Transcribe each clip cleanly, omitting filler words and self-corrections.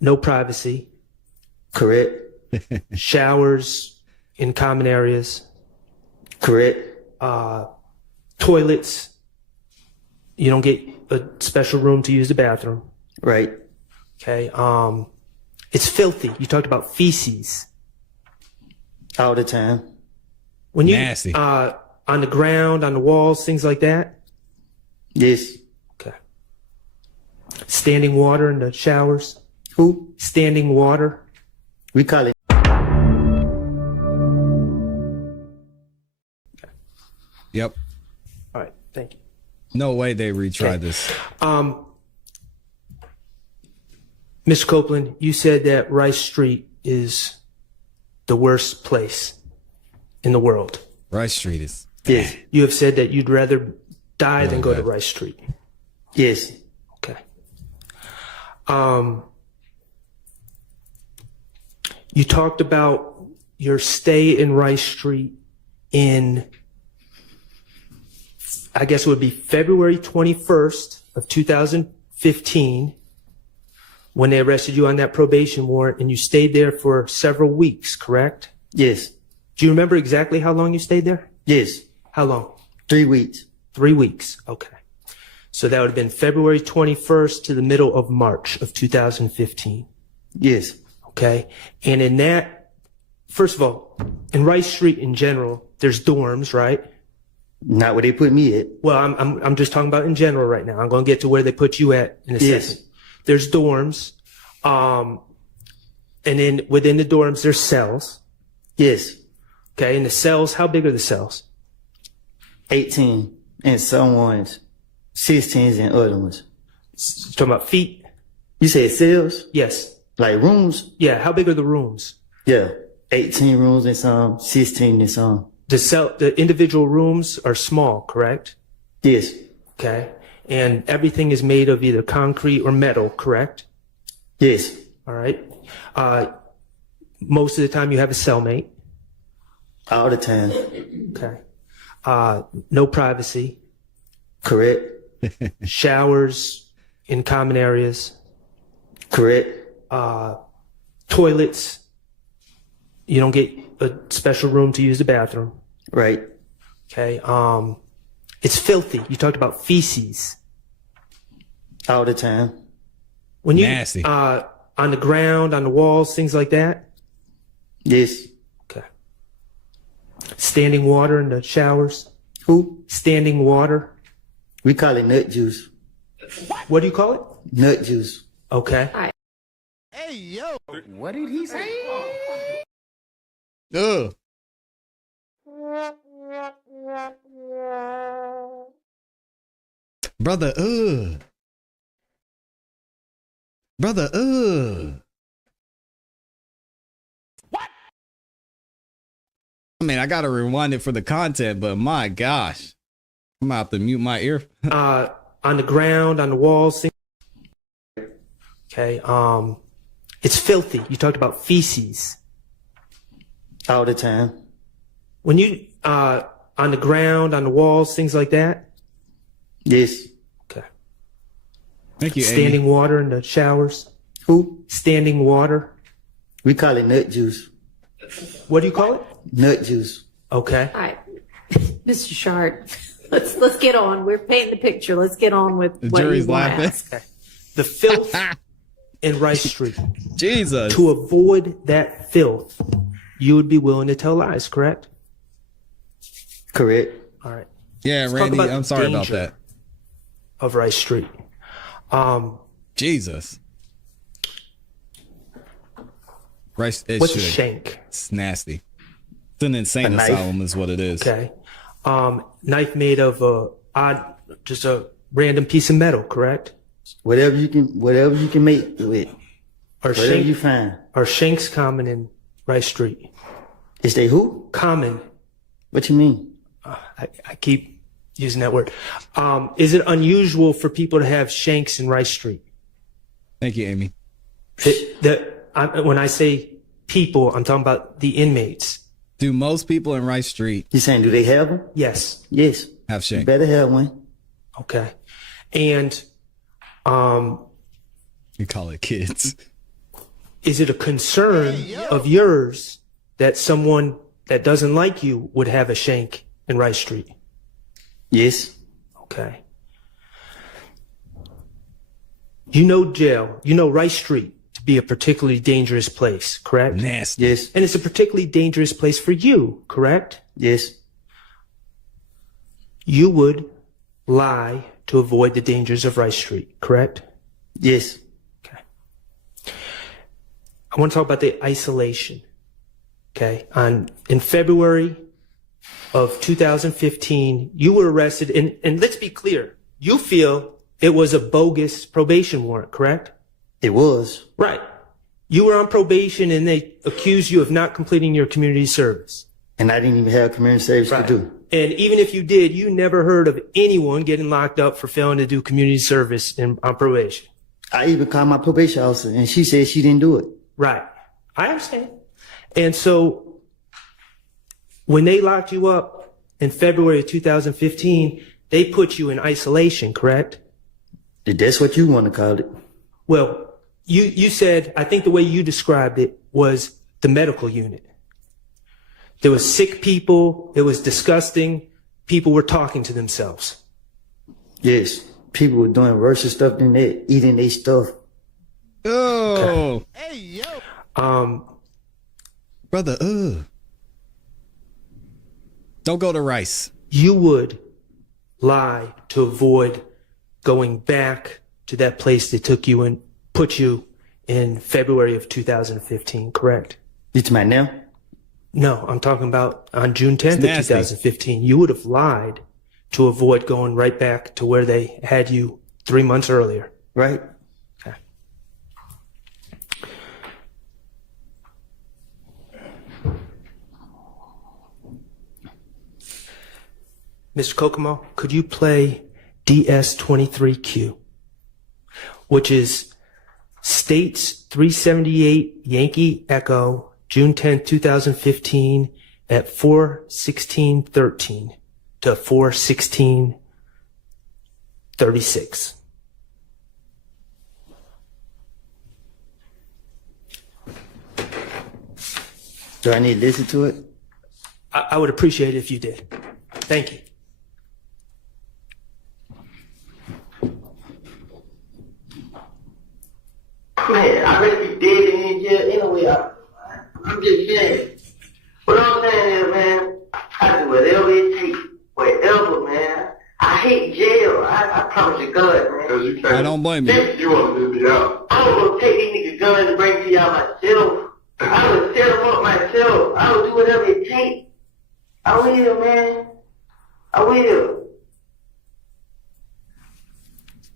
No privacy. Correct. Showers in common areas. Correct. Toilets. You don't get a special room to use the bathroom. Right. Okay. It's filthy. You talked about feces. All the time. When you Nasty. On the ground, on the walls, things like that. Yes. Okay. Standing water in the showers. Who? Standing water. We call it. Yep. All right. Thank you. No way they retried this. Mr. Copeland, you said that Rice Street is the worst place in the world. Rice Street is. Yes. You have said that you'd rather die than go to Rice Street. Yes. Okay. You talked about your stay in Rice Street in, I guess it would be February 21st of 2015 when they arrested you on that probation warrant, and you stayed there for several weeks, correct? Yes. Do you remember exactly how long you stayed there? Yes. How long? 3 weeks. 3 weeks. Okay. So that would have been February 21st to the middle of March of 2015. Yes. Okay. And in that, first of all, in Rice Street in general, there's dorms, right? Not where they put me at. Well, I'm just talking about in general right now. I'm going to get to where they put you at in a second. There's dorms. And then within the dorms, there's cells. Yes. Okay. And the cells, how big are the cells? 18 and some ones 16s and other ones. You're talking about feet? You said cells? Yes. Like rooms? Yeah. How big are the rooms? Yeah. 18 rooms and some, 16 and some. The individual rooms are small, correct? Yes. Okay. And everything is made of either concrete or metal, correct? Yes. All right. Most of the time you have a cellmate. All the time. Okay. No privacy. Correct. Showers in common areas. Correct. Toilets. You don't get a special room to use the bathroom. Right. Okay. It's filthy. You talked about feces. All the time. When you Nasty. On the ground, on the walls, things like that. Yes. Okay. Standing water in the showers. Who? Standing water. We call it nut juice. What do you call it? Nut juice. Okay. Hey, yo. What did he say? Ugh. Brother, Brother, What? I mean, I gotta rewind it for the content, but my gosh. I'm gonna have to mute my ear. On the ground, on the walls. Okay. It's filthy. You talked about feces. All the time. When you on the ground, on the walls, things like that. Yes. Okay. Thank you, Standing Amy. water in the showers. Who? Standing water. We call it nut juice. What do you call it? Nut juice. Okay. All right, Mr. Sharp, let's get on. We're painting the picture. Let's get on with The what jury's you want to laughing. ask. Okay. The filth in Rice Street. Jesus. To avoid that filth, you would be willing to tell lies, correct? Correct. All right. Yeah, Let's talk Randy, about the I'm sorry about danger that. Of Rice Street. Jesus. Rice, it What's a should- shank? It's nasty. It's an insane knife? asylum is what it is. Okay. Knife made of just a random piece of metal, correct? Whatever you can make with. Are Whatever you find. Are shanks common in Rice Street? Is they who? Common. What you mean? I keep using that word. Is it unusual for people to have shanks in Rice Street? Thank you, Amy. When I say people, I'm talking about the inmates. Do most people in Rice Street You saying do they have them? Yes. Yes. have You shank? better have one. Okay. And You call it kids. Is it a concern of yours that someone that doesn't like you would have a shank in Rice Street? Yes. Okay. You know jail, you know Rice Street to be a particularly dangerous place, correct? Nasty. Yes. And it's a particularly dangerous place for you, correct? Yes. You would lie to avoid the dangers of Rice Street, correct? Yes. Okay. I want to talk about the isolation. Okay. In February of 2015, you were arrested, and let's be clear, you feel it was a bogus probation warrant, correct? It was. Right. You were on probation and they accused you of not completing your community service. And I didn't even have community service Right. to do. And even if you did, you never heard of anyone getting locked up for failing to do community service on probation. I even called my probation officer and she said she didn't do it. Right. I understand. And so when they locked you up in February of 2015, they put you in isolation, correct? That's what you want to call it. Well, you said, I think the way you described it was the medical unit. There was sick people. It was disgusting. People were talking to themselves. Yes. People were doing worse stuff than that, eating their stuff. Oh, Hey, yo. brother. Don't go to Rice. You would lie to avoid going back to that place that took you and put you in February of 2015, correct? You talking about now? No, I'm talking about on June 10th of nasty. 2015. You would have lied to avoid going right back to where they had you 3 months earlier. Right? Okay. Mr. Kokomo, could you play DS23Q, which is States 378 Yankee Echo, June 10th, 2015 at 4:16:13 to 4:16:36. Do I need to listen to it? I would appreciate it if you did. Thank you. Man, I really be dead in here anyway. I'm just saying. What I'm saying is, man, I do whatever it takes. Whatever, man. I hate jail. I promise you God, man. Cause you can't. I don't blame you. You want to be out. I was gonna take these niggas guns and bring to y'all myself. I would set them up myself. I would do whatever it takes. I will, man. I will.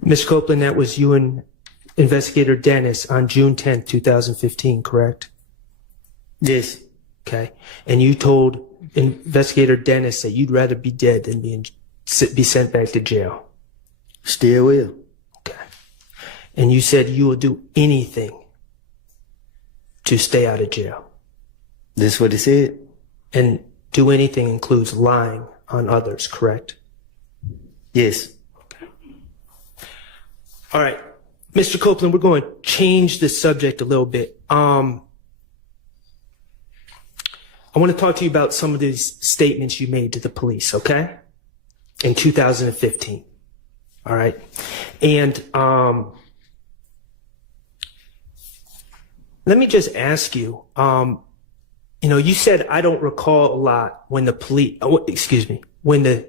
Ms. Copeland, that was you and Investigator Dennis on June 10th, 2015, correct? Yes. Okay. And you told Investigator Dennis that you'd rather be dead than be sent back to jail. Still will. Okay. And you said you will do anything to stay out of jail. That's what he said. And do anything includes lying on others, correct? Yes. All right. Mr. Copeland, we're going to change the subject a little bit. I want to talk to you about some of these statements you made to the police, okay? In 2015. All right. And let me just ask you, you said I don't recall a lot when when the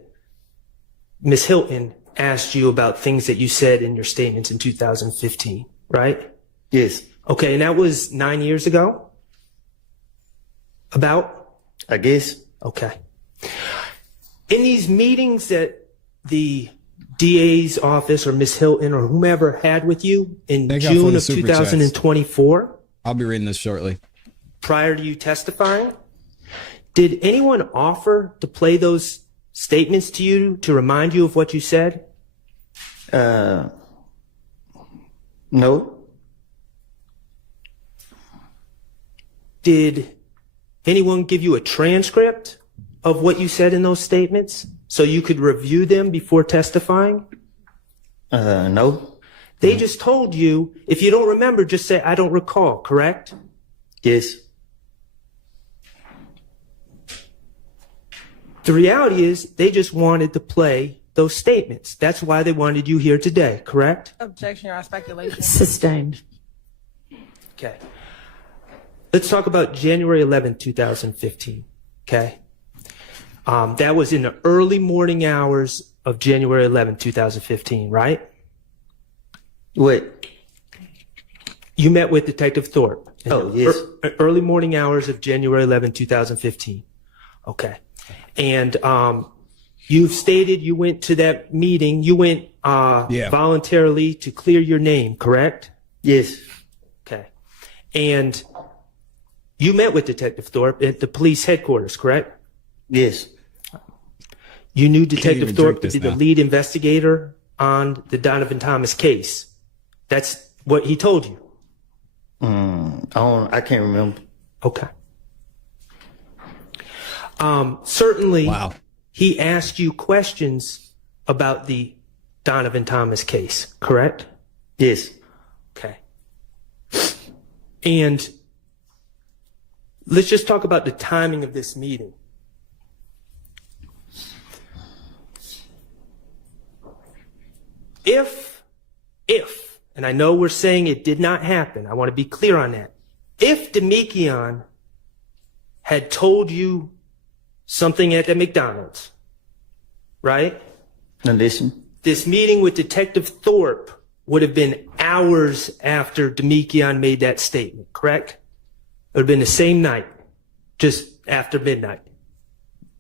Miss Hilton asked you about things that you said in your statements in 2015, right? Yes. Okay, and that was 9 years ago? About? I guess. Okay. In these meetings that the DA's office or Miss Hilton or whomever had with you in Thank God for June the of super chats. 2024, I'll be reading this shortly. prior to you testifying, did anyone offer to play those statements to you to remind you of what you said? No. Did anyone give you a transcript of what you said in those statements so you could review them before testifying? No. They just told you, if you don't remember, just say, I don't recall, correct? Yes. The reality is they just wanted to play those statements. That's why they wanted you here today, correct? Objection, Your Honor, speculation. Sustained. Okay. Let's talk about January 11th, 2015. Okay. That was in the early morning hours of January 11th, 2015, right? What? You met with Detective Thorpe. In Oh, the yes. early morning hours of January 11th, 2015. Okay. And you've stated you went to that meeting. You went voluntarily to clear your name, correct? Yes. Okay. And you met with Detective Thorpe at the police headquarters, correct? Yes. You knew even Detective drink Thorpe to this be the now. lead investigator on the Donovan Thomas case. That's what he told you. I can't remember. Okay. Certainly, Wow. he asked you questions about the Donovan Thomas case, correct? Yes. Okay. And let's just talk about the timing of this meeting. If, and I know we're saying it did not happen, I want to be clear on that. If Demekion had told you something at the McDonald's, right? Now listen. This meeting with Detective Thorpe would have been hours after Demekion made that statement, correct? It would have been the same night, just after midnight.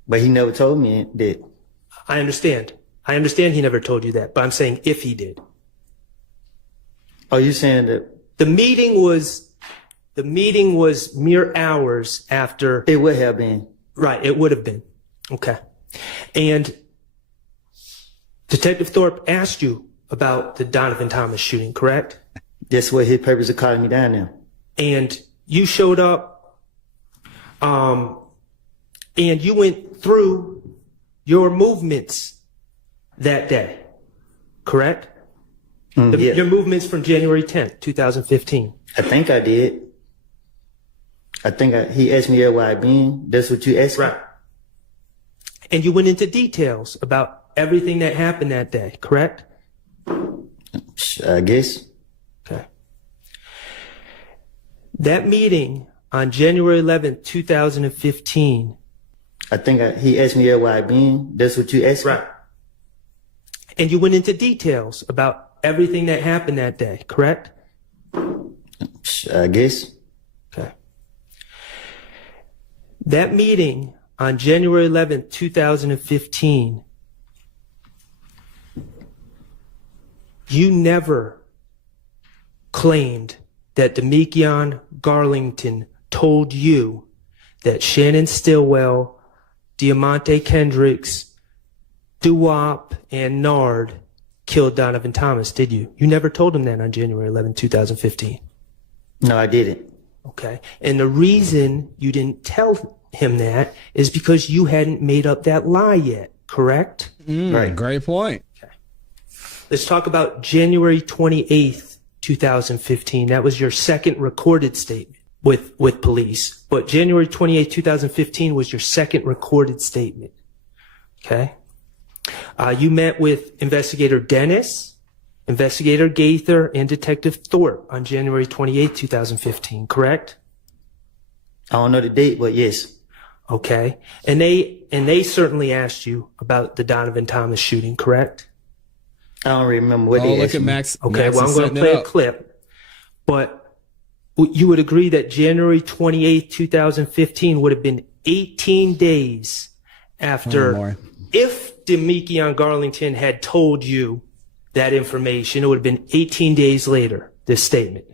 But he never told me that. I understand. I understand he never told you that, but I'm saying if he did. Are you saying that The meeting was mere hours after. it would have been? Right, it would have been. Okay. And Detective Thorpe asked you about the Donovan Thomas shooting, correct? That's what his purpose of calling me down now. And you showed up, and you went through your movements that day, correct? Yeah. Your movements from January 10th, 2015. I think I did. He asked me where I been. That's what you asked me? Right. And you went into details about everything that happened that day, correct? I guess. Okay. That meeting on January 11th, 2015. He asked me where I been. That's what you asked me? Right. And you went into details about everything that happened that day, correct? I guess. Okay. That meeting on January 11th, 2015, you never claimed that Demekion Garlington told you that Shannon Stillwell, Diamante Kendricks, Duwop, and Nard killed Donovan Thomas, did you? You never told him that on January 11, 2015. No, I didn't. Okay. And the reason you didn't tell him that is because you hadn't made up that lie yet, correct? Right. Great point. Let's talk about January 28th, 2015. That was your second recorded statement with police. But January 28th, 2015 was your second recorded statement. Okay. You met with Investigator Dennis, Investigator Gaither, and Detective Thorpe on January 28th, 2015, correct? I don't know the date, but yes. Okay. And they certainly asked you about the Donovan Thomas shooting, correct? I don't remember what Oh, they look asked at me. Max. Okay, Max well, is I'm going setting to it play a up. clip, but you would agree that January 28th, 2015 would have been 18 days after, more. if Demekion Garlington had told you that information, it would have been 18 days later, this statement.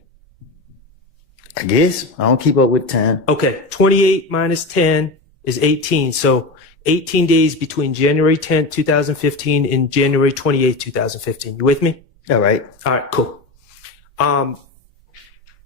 I guess. I don't keep up with time. Okay, 28 minus 10 is 18, so 18 days between January 10th, 2015 and January 28th, 2015. You with me? All right. All right, cool.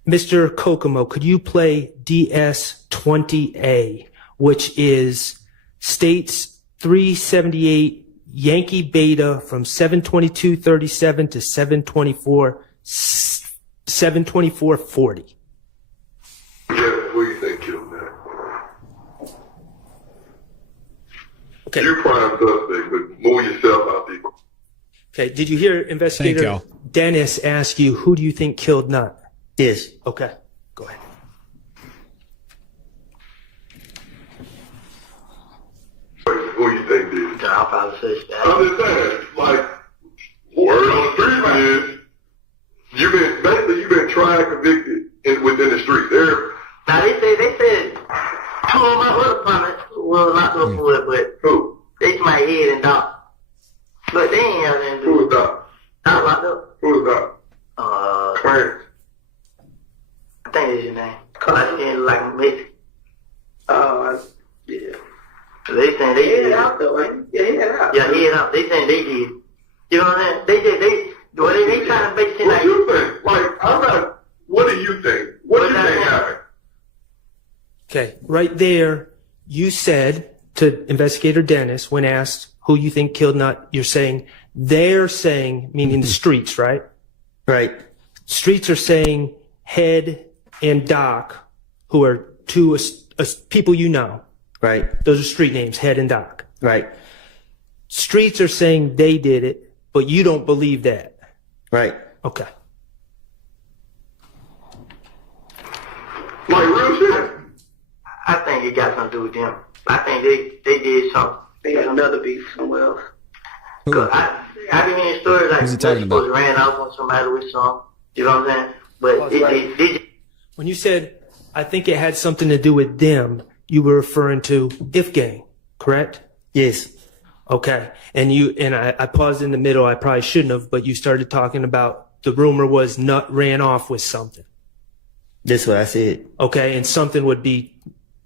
Mr. Kokomo, could you play DS20A, which is State's 378 Yankee Beta from 722.37 to 724.40. Yeah, who you think killed that? Okay. You prime suspect, but move yourself out there. Okay. Did you hear Investigator y'all. Dennis ask you, who do you think killed Nut? Yes. Okay. Go ahead. Who you think did it? I'll probably say that. I'm just saying, like, word on the street is, you've been tried, convicted within the street. Now they said two of my other partners were locked up for it, but Who? they my head and Doc. But they ain't have nothing to do Who with was that? Doc locked up. Who was that? Clarence. I think that's his name. I seen like Messi. Yeah. So they saying they did. Out though, ain't he? Yeah, he had out. Yeah, he had out. They saying they did. You know what I'm saying? They trying to make it What like. do you think? Like, what do you think? What do you think happened? Okay. Right there, you said to Investigator Dennis, when asked who you think killed Nut, you're saying, they're saying, meaning the streets, right? Right. Streets are saying Head and Doc, who are two people you know. Right. Those are street names, Head and Doc. Right. Streets are saying they did it, but you don't believe that. Right. Okay. Like, real shit. I think it got something to do with them. I think they did something. They had another beef somewhere else. Cause I been hearing stories like Who's he they talking supposed to about? ran off on somebody with some. You know what I'm saying? But they When you said, I think it had something to do with them, you were referring to If Gang, correct? Yes. Okay. And I paused in the middle. I probably shouldn't have, but you started talking about the rumor was Nut ran off with something. That's what I said. Okay. And something would be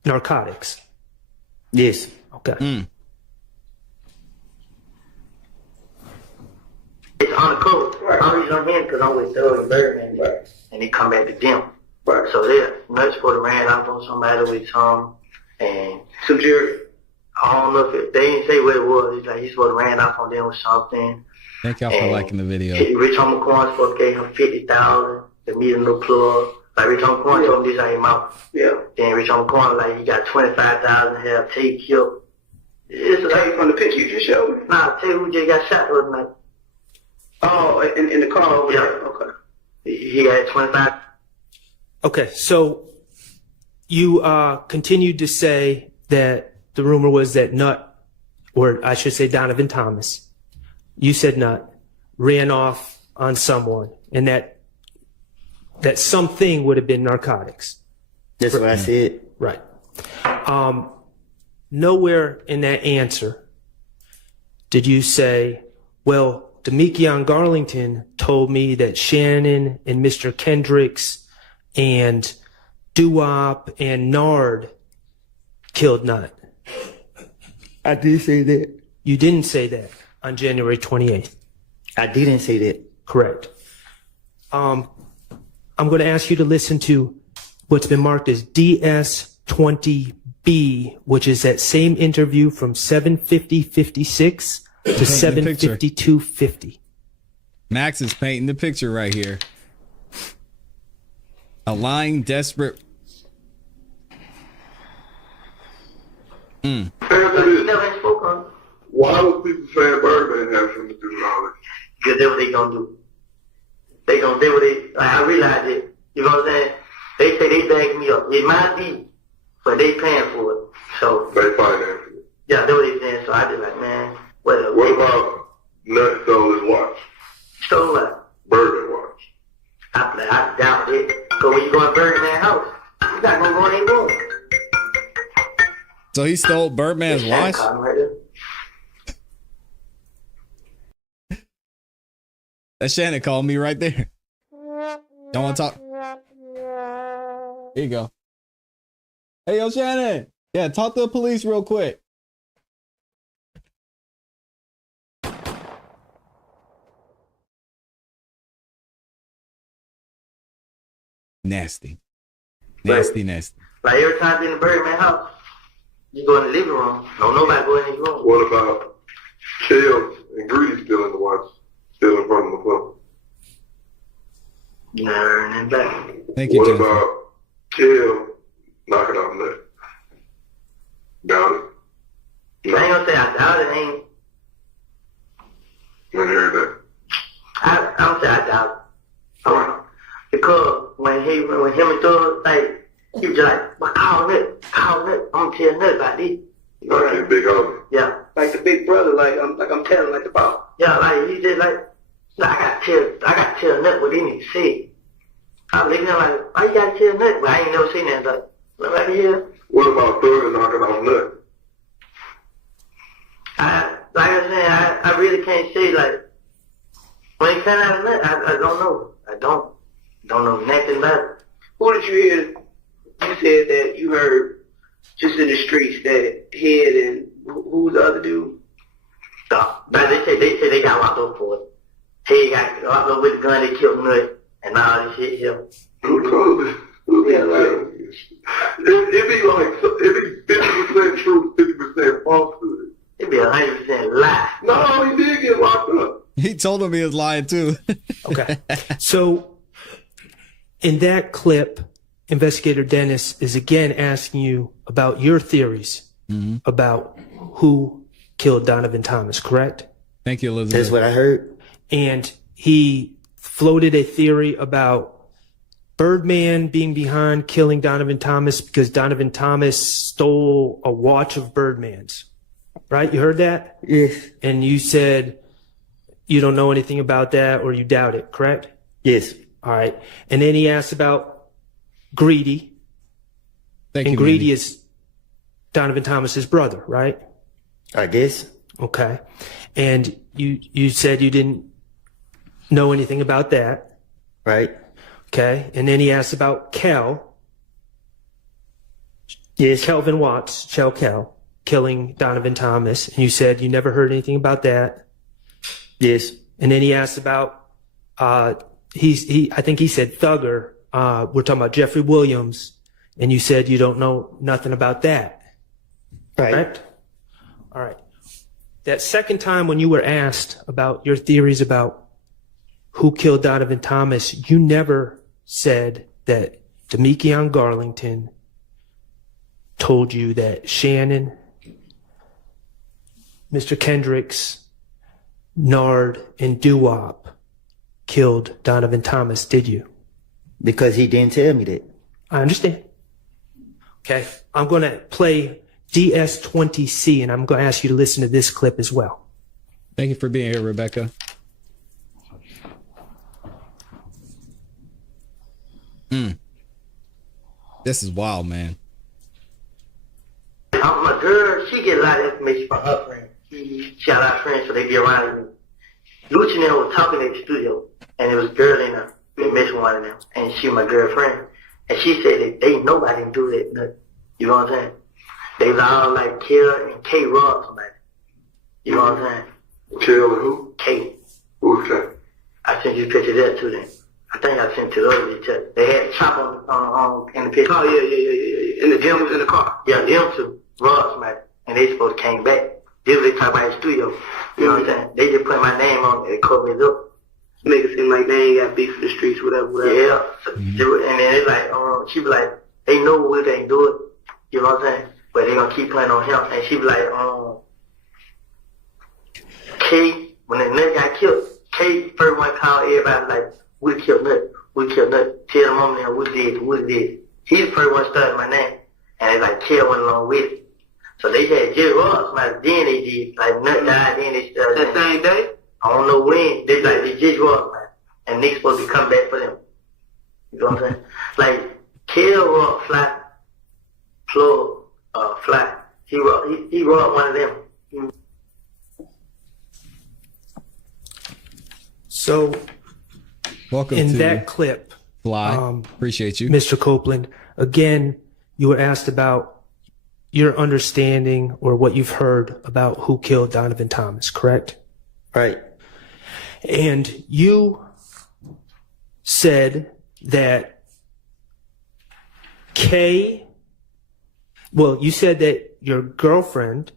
narcotics. Yes. Okay. It's on the coast. I'm reason I'm here because I'm with Doug and Birdman, and he come back to them. So they're Nuts supposed to ran off on somebody with some and some jury. I don't know if they didn't say what it was. It's like he's supposed to ran off on them with something. Thank y'all for liking the video. Rich Homie Corn supposed to gave him $50,000 to meet a new plug. Like Rich Homie Corn told him this out his mouth. Yeah. Then Rich Homie Corn like he got $25,000 to have Tate killed. It's like from the picture you just showed me. Nah, Tate who just got shot the other night. Oh, in the car over there. Okay. He got 25. Okay. So you continued to say that the rumor was that Nut, or I should say Donovan Thomas, you said Nut, ran off on someone, and that something would have been narcotics. That's what I said. Right. Nowhere in that answer did you say, well, Demekion Garlington told me that Shannon and Mr. Kendricks and Doo-Wop and Nard killed Nut. I did say that. You didn't say that on January 28th. I didn't say that. Correct. I'm going to ask you to listen to what's been marked as DS20B, which is that same interview from 7:50:56 to 7:52:50. Max is painting the picture right here. A lying, desperate. He never spoke on it. Why was people saying Birdman had something to do with all this? Because that's what they gonna do. They gonna do what they, like, I realize it. You know what I'm saying? They say they bagged me up. It might be, but they paying for it. So, They financed it. yeah, that's what they saying. So I just like, man, whatever. What about Nut stole his watch? So what? Birdman watch. I doubt it. So when you go in Birdman's house, you're not gonna go in their room. So he stole Birdman's watch? Right there. That Shannon called me right there. Don't want to talk. Here you go. Hey, yo, Shannon. Yeah, talk to the police real quick. Nasty. Nasty, nasty. Like every time I be in the Birdman house, you go in the living room. Don't nobody go in his room. What about Kels and Greedy still in the watch, still in front of the club. Never heard anything back. Thank you, What Jennifer. about Kel knocking off Nut? Doubt it. I ain't gonna say I doubt it. Ain't. I heard that. I don't say I doubt it. Because when him and Thug, like, he was just like, well, call Nut. I'm gonna tell Nut about this. You know what Like I his mean? big homie. Yeah. Like the big brother, I'm telling like the boss. Yeah, like, he just like, I gotta tell Nut what he need to say. I was looking at him like, why you gotta tell Nut? But I ain't never seen that. Like, look right here. What about Thug knocking off Nut? Like I said, I really can't say, like, when it comes out of Nut, I don't know. I don't know nothing about it. Who did you hear? You said that you heard just in the streets that Head and who was the other dude? But they say they got locked up for it. He got locked up with the gun, they killed Nut, and all this shit, yeah. Who told it? Who Yeah, like- It be 50% true, 50% falsehood. It'd be 100% lie. No, he did get locked up. He told him he was lying too. Okay. So in that clip, Investigator Dennis is again asking you about your theories about who killed Donovan Thomas, correct? Thank you, Elizabeth. That's what I heard. And he floated a theory about Birdman being behind killing Donovan Thomas because Donovan Thomas stole a watch of Birdman's. Right? You heard that? Yes. And you said you don't know anything about that or you doubt it, correct? Yes. All right. And then he asked about Greedy. Thank And you, Greedy Mandy. is Donovan Thomas's brother, right? I guess. Okay. And you said you didn't know anything about that. Right. Okay. And then he asked about Kel, Yes. Kelvin Watts, Chell Kel, killing Donovan Thomas. And you said you never heard anything about that. Yes. And then he asked about, I think he said Thugger. We're talking about Jeffrey Williams. And you said you don't know nothing about that. Right. Correct? All right. That second time when you were asked about your theories about who killed Donovan Thomas, you never said that Demekion Garlington told you that Shannon, Mr. Kendricks, Nard, and Doo-Wop killed Donovan Thomas, did you? Because he didn't tell me that. I understand. Okay. I'm going to play DS20C, and I'm going to ask you to listen to this clip as well. Thank you for being here, Rebecca. This is wild, man. My girl, she get a lot of information from her friends. She had a lot of friends, so they be around me. Lucina was talking at the studio, and there was a girl in there, missing one of them, and she my girlfriend. And she said that they nobody can do that. Nothing. You know what I'm saying? They was all like Kill and K robbed somebody. You know what I'm saying? Kel and who? K. Who's Kel? I sent you a picture of that too then. I think I sent it to the other picture. They had a chop on in the picture. Oh yeah. And the gym was in the car. Yeah, them two robbed somebody, and they supposed to came back. This was they talk about the studio. You know what I'm saying? They just put my name on it. They covered it up. Make it seem like they ain't got beef in the streets, whatever. Yeah. So, and then it's like, she be like, they know we can't do it. You know what I'm saying? But they gonna keep playing on him. And she be like, K, when the nigga got killed, K first one called everybody like, we killed Nut. Tell the mom now we did. He the first one started my name. And they like, Kill went along with it. So they had just robbed somebody, then they did. Like, Nut died, then they started. That same day? I don't know when. They just robbed man. And Nick's supposed to come back for them. You know what I'm saying? Like, Kill robbed Fly. He robbed one of them. So Welcome in to that clip, Fly. Appreciate you. Mr. Copeland, again, you were asked about your understanding or what you've heard about who killed Donovan Thomas, correct? Right. And you said that you said that your girlfriend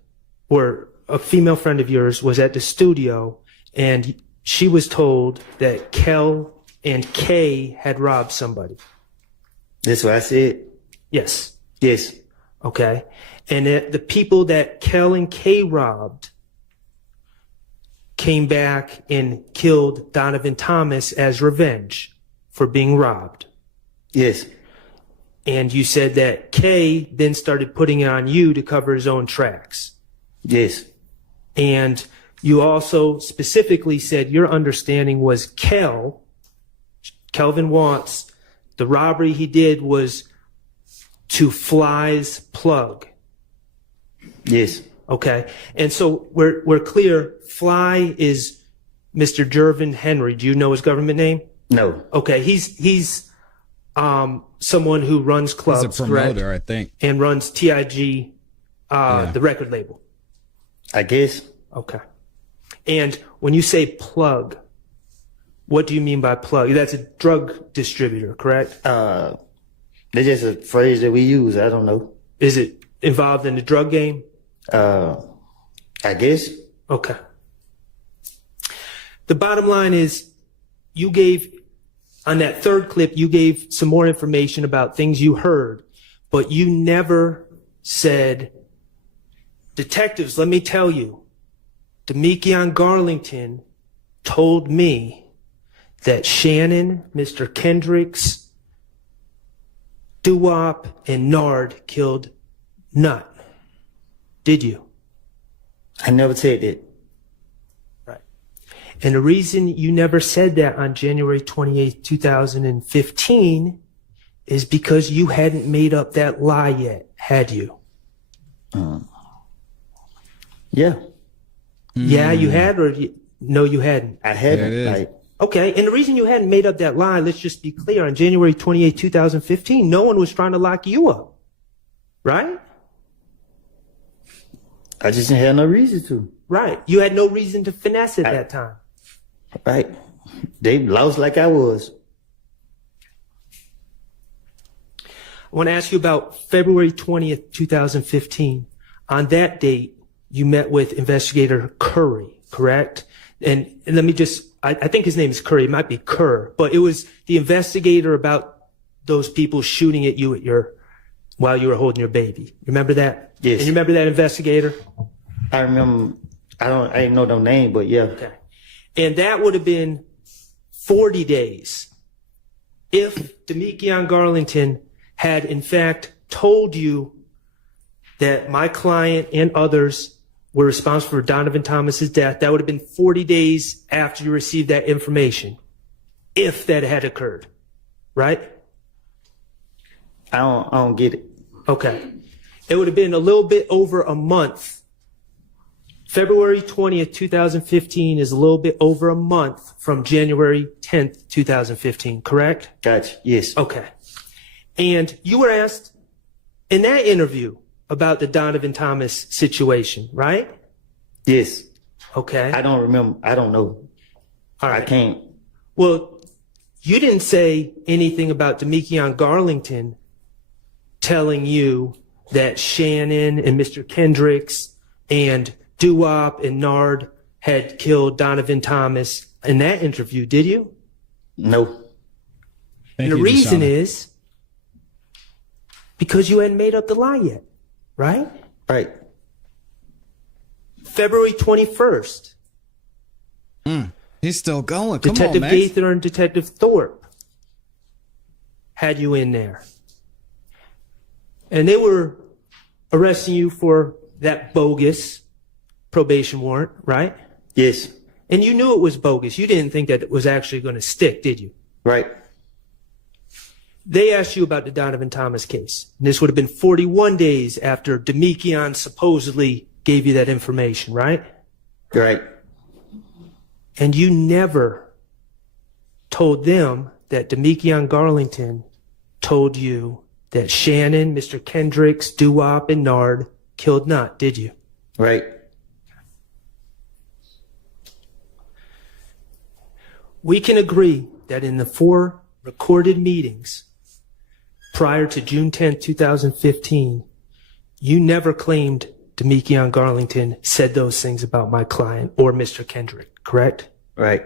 or a female friend of yours was at the studio and she was told that Kel and Kay had robbed somebody. That's what I said? Yes. Yes. Okay. And that the people that Kel and Kay robbed came back and killed Donovan Thomas as revenge for being robbed. Yes. And you said that Kay then started putting it on you to cover his own tracks. Yes. And you also specifically said your understanding was Kelvin Watts, the robbery he did was to Fly's plug. Yes. Okay. And so we're clear. Fly is Mr. Jervin Henry. Do you know his government name? No. Okay. He's someone who runs clubs. He's a promoter, correct? I think. And runs TIG, the record label. I guess. Okay. And when you say plug, what do you mean by plug? That's a drug distributor, correct? That's just a phrase that we use. I don't know. Is it involved in the drug game? I guess. Okay. The bottom line is you gave, on that third clip, you gave some more information about things you heard, but you never said, detectives, let me tell you, Demekion Garlington told me that Shannon, Mr. Kendricks, Doo-Wop, and Nard killed Nut. Did you? I never said that. Right. And the reason you never said that on January 28th, 2015 is because you hadn't made up that lie yet, had you? Yeah. Yeah, you had, or no, you hadn't? I hadn't. There it is. Like, Okay, and the reason you hadn't made up that lie, let's just be clear, on January 28th, 2015, no one was trying to lock you up, right? I just didn't have no reason to. Right. You had no reason to finesse at that time. Right. They lost like I was. I want to ask you about February 20th, 2015. On that date, you met with investigator Curry, correct? And let me just, I think his name is Curry, it might be Kerr, but it was the investigator about those people shooting at you while you were holding your baby. Remember that? Yes. And you remember that investigator? I remember, I didn't know no name, but yeah. Okay. And that would have been 40 days if Demekion Garlington had in fact told you that my client and others were responsible for Donovan Thomas's death. That would have been 40 days after you received that information, if that had occurred, right? I don't get it. Okay. It would have been a little bit over a month. February 20th, 2015 is a little bit over a month from January 10th, 2015, correct? Gotcha. Yes. Okay. And you were asked in that interview about the Donovan Thomas situation, right? Yes. Okay. I don't remember. I don't know. All right. I can't. Well, you didn't say anything about Demekion Garlington telling you that Shannon and Mr. Kendricks and Doo-Wop and Nard had killed Donovan Thomas in that interview, did you? No. And Thank the you, reason Deshauna. is because you hadn't made up the lie yet, right? Right. February 21st, He's still going. Come Detective on, Max. Gaither and Detective Thorpe had you in there. And they were arresting you for that bogus probation warrant, right? Yes. And you knew it was bogus. You didn't think that it was actually going to stick, did you? Right. They asked you about the Donovan Thomas case. And this would have been 41 days after Demekion supposedly gave you that information, right? Right. And you never told them that Demekion Garlington told you that Shannon, Mr. Kendricks, Doo-Wop, and Nard killed Nut, did you? Right. We can agree that in the 4 recorded meetings prior to June 10, 2015, you never claimed Demekion Garlington said those things about my client or Mr. Kendrick, correct? Right.